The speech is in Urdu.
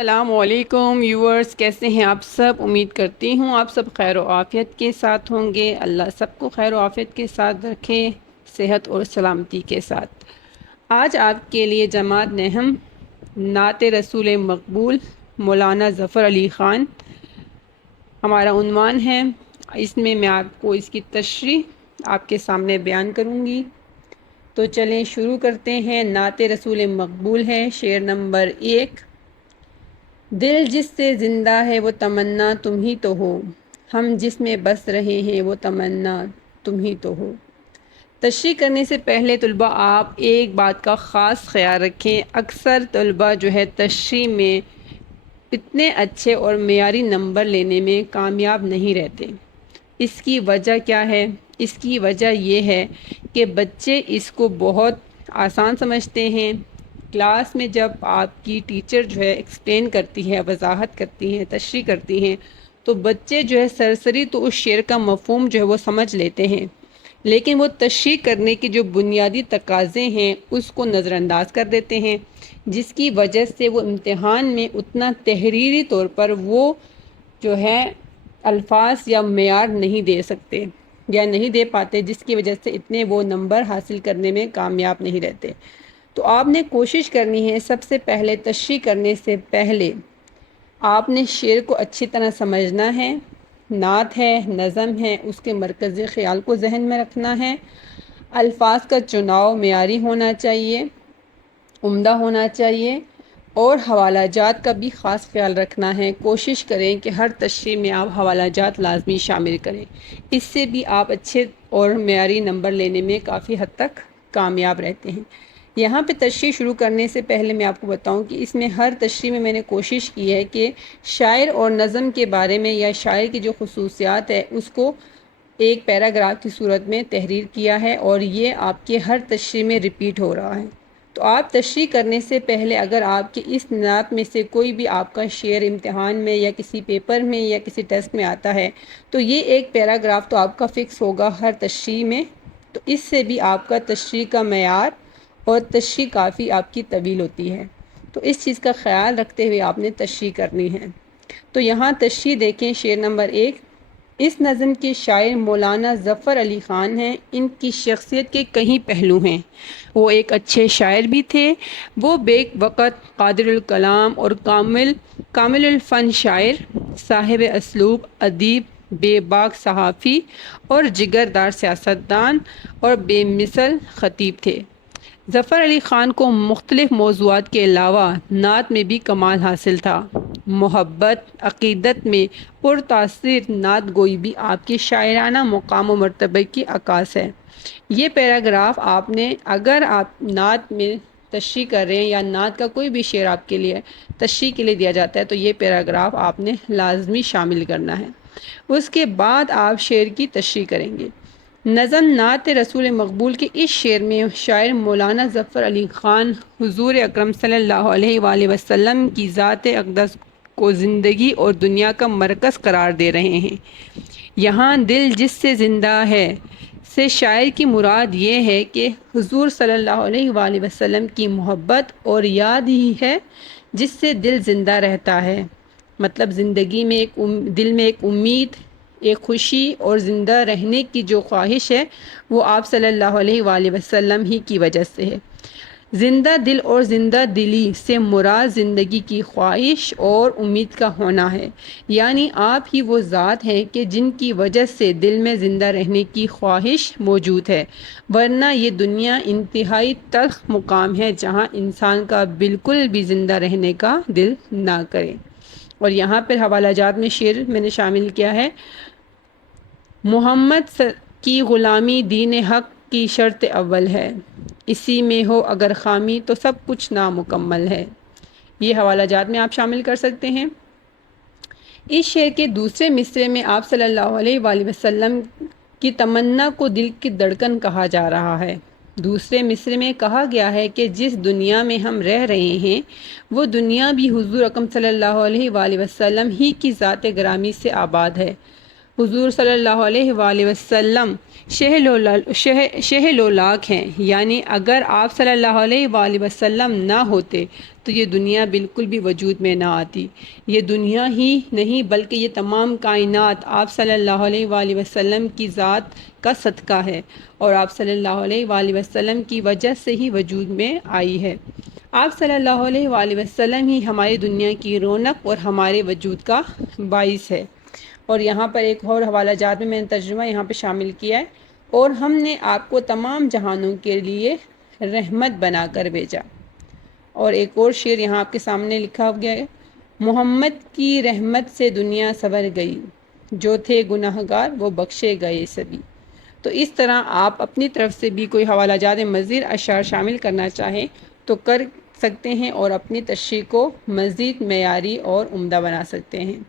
السلام علیکم ویورز، کیسے ہیں آپ سب؟ امید کرتی ہوں آپ سب خیر و عافیت کے ساتھ ہوں گے۔ اللہ سب کو خیر و عافیت کے ساتھ رکھے، صحت اور سلامتی کے ساتھ۔ آج آپ کے لیے جماعت نہم نعت رسول مقبول مولانا ظفر علی خان ہمارا عنوان ہے۔ اس میں آپ کو اس کی تشریح آپ کے سامنے بیان کروں گی۔ تو چلیں شروع کرتے ہیں۔ نعت رسول مقبول ہے، شعر نمبر 1۔ دل جس سے زندہ ہے وہ تمنا تم ہی تو ہو، ہم جس میں بس رہے ہیں وہ تمنا تم ہی تو ہو۔ تشریح کرنے سے پہلے طلباء آپ ایک بات کا خاص خیال رکھیں، اکثر طلباء جو ہے تشریح میں اتنے اچھے اور معیاری نمبر لینے میں کامیاب نہیں رہتے۔ اس کی وجہ کیا ہے؟ اس کی وجہ یہ ہے کہ بچے اس کو بہت آسان سمجھتے ہیں۔ کلاس میں جب آپ کی ٹیچر جو ہے ایکسپلین کرتی ہے، وضاحت کرتی ہیں، تشریح کرتی ہیں، تو بچے جو ہے سرسری تو اس شعر کا مفہوم جو ہے وہ سمجھ لیتے ہیں، لیکن وہ تشریح کرنے کے جو بنیادی تقاضے ہیں اس کو نظر انداز کر دیتے ہیں، جس کی وجہ سے وہ امتحان میں اتنا تحریری طور پر وہ جو ہے الفاظ یا معیار نہیں دے سکتے یا نہیں دے پاتے، جس کی وجہ سے اتنے وہ نمبر حاصل کرنے میں کامیاب نہیں رہتے۔ تو آپ نے کوشش کرنی ہے سب سے پہلے تشریح کرنے سے پہلے آپ نے شعر کو اچھی طرح سمجھنا ہے۔ نعت ہے، نظم ہے، اس کے مرکزی خیال کو ذہن میں رکھنا ہے۔ الفاظ کا چناؤ معیاری ہونا چاہیے، عمدہ ہونا چاہیے، اور حوالہ جات کا بھی خاص خیال رکھنا ہے۔ کوشش کریں کہ ہر تشریح میں آپ حوالہ جات لازمی شامل کریں، اس سے بھی آپ اچھے اور معیاری نمبر لینے میں کافی حد تک کامیاب رہتے ہیں۔ یہاں پہ تشریح شروع کرنے سے پہلے میں آپ کو بتاؤں کہ اس میں ہر تشریح میں نے کوشش کی ہے کہ شاعر اور نظم کے بارے میں یا شاعر کی جو خصوصیات ہے اس کو ایک پیراگراف کی صورت میں تحریر کیا ہے، اور یہ آپ کے ہر تشریح میں ریپیٹ ہو رہا ہے۔ تو آپ تشریح کرنے سے پہلے اگر آپ کے اس نعت میں سے کوئی بھی آپ کا شعر امتحان میں یا کسی پیپر میں یا کسی ٹیسٹ میں آتا ہے تو یہ ایک پیراگراف تو آپ کا فکس ہوگا ہر تشریح میں، تو اس سے بھی آپ کا تشریح کا معیار اور تشریح کافی آپ کی طویل ہوتی ہے۔ تو اس چیز کا خیال رکھتے ہوئے آپ نے تشریح کرنی ہے۔ تو یہاں تشریح دیکھیں، شعر نمبر 1۔ اس نظم کے شاعر مولانا ظفر علی خان ہیں۔ ان کی شخصیت کے کئی پہلو ہیں۔ وہ ایک اچھے شاعر بھی تھے۔ وہ بیک وقت قادر الکلام اور کامل الفن شاعر، صاحب اسلوب، ادیب، بے باک صحافی اور جگردار سیاستدان اور بے مثل خطیب تھے۔ ظفر علی خان کو مختلف موضوعات کے علاوہ نعت میں بھی کمال حاصل تھا۔ محبت، عقیدت میں پرتاثر نعت گوئی بھی آپ کے شاعرانہ مقام و مرتبہ کی عکاس ہے۔ یہ پیراگراف آپ نے، اگر آپ نعت میں تشریح کر رہے ہیں یا نعت کا کوئی بھی شعر آپ کے لیے تشریح کے لیے دیا جاتا ہے تو یہ پیراگراف آپ نے لازمی شامل کرنا ہے۔ اس کے بعد آپ شعر کی تشریح کریں گے۔ نظم نعت رسول مقبول کے اس شعر میں شاعر مولانا ظفر علی خان حضور اکرم صلی اللہ علیہ وآلہ وسلم کی ذات اقدس کو زندگی اور دنیا کا مرکز قرار دے رہے ہیں۔ یہاں دل جس سے زندہ ہے سے شاعر کی مراد یہ ہے کہ حضور صلی اللہ علیہ وآلہ وسلم کی محبت اور یاد ہی ہے جس سے دل زندہ رہتا ہے۔ مطلب زندگی میں دل میں ایک امید، ایک خوشی اور زندہ رہنے کی جو خواہش ہے وہ آپ صلی اللہ علیہ وآلہ وسلم ہی کی وجہ سے ہے۔ زندہ دل اور زندہ دلی سے مراد زندگی کی خواہش اور امید کا ہونا ہے، یعنی آپ ہی وہ ذات ہیں کہ جن کی وجہ سے دل میں زندہ رہنے کی خواہش موجود ہے، ورنہ یہ دنیا انتہائی تلخ مقام ہے جہاں انسان کا بالکل بھی زندہ رہنے کا دل نہ کرے۔ اور یہاں پر حوالہ جات میں شعر میں نے شامل کیا ہے: محمد کی غلامی دین حق کی شرط اول ہے، اسی میں ہو اگر خامی تو سب کچھ نامکمل ہے۔ یہ حوالہ جات میں آپ شامل کر سکتے ہیں۔ اس شعر کے دوسرے مصرعے میں آپ صلی اللہ علیہ وآلہ وسلم کی تمنا کو دل کی دھڑکن کہا جا رہا ہے۔ دوسرے مصرعے میں کہا گیا ہے کہ جس دنیا میں ہم رہ رہے ہیں وہ دنیا بھی حضور اکرم صلی اللہ علیہ وآلہ وسلم ہی کی ذات گرامی سے آباد ہے۔ حضور صلی اللہ علیہ وآلہ وسلم شہل و لاکھ ہیں، یعنی اگر آپ صلی اللہ علیہ وآلہ وسلم نہ ہوتے تو یہ دنیا بالکل بھی وجود میں نہ آتی۔ یہ دنیا ہی نہیں بلکہ یہ تمام کائنات آپ صلی اللہ علیہ وآلہ وسلم کی ذات کا صدقہ ہے، اور آپ صلی اللہ علیہ وآلہ وسلم کی وجہ سے ہی وجود میں آئی ہے۔ آپ صلی اللہ علیہ وآلہ وسلم ہی ہماری دنیا کی رونق اور ہمارے وجود کا باعث ہے۔ اور یہاں پر ایک اور حوالہ جات میں نے ترجمہ یہاں پہ شامل کیا ہے، اور ہم نے آپ کو تمام جہانوں کے لیے رحمت بنا کر بھیجا۔ اور ایک اور شعر یہاں آپ کے سامنے لکھا گیا ہے، محمد کی رحمت سے دنیا سنور گئی، جو تھے گناہ گار وہ بخشے گئے سبھی۔ تو اس طرح آپ اپنی طرف سے بھی کوئی حوالہ جات مزید اشعار شامل کرنا چاہیں تو کر سکتے ہیں، اور اپنی تشریح کو مزید معیاری اور عمدہ بنا سکتے ہیں۔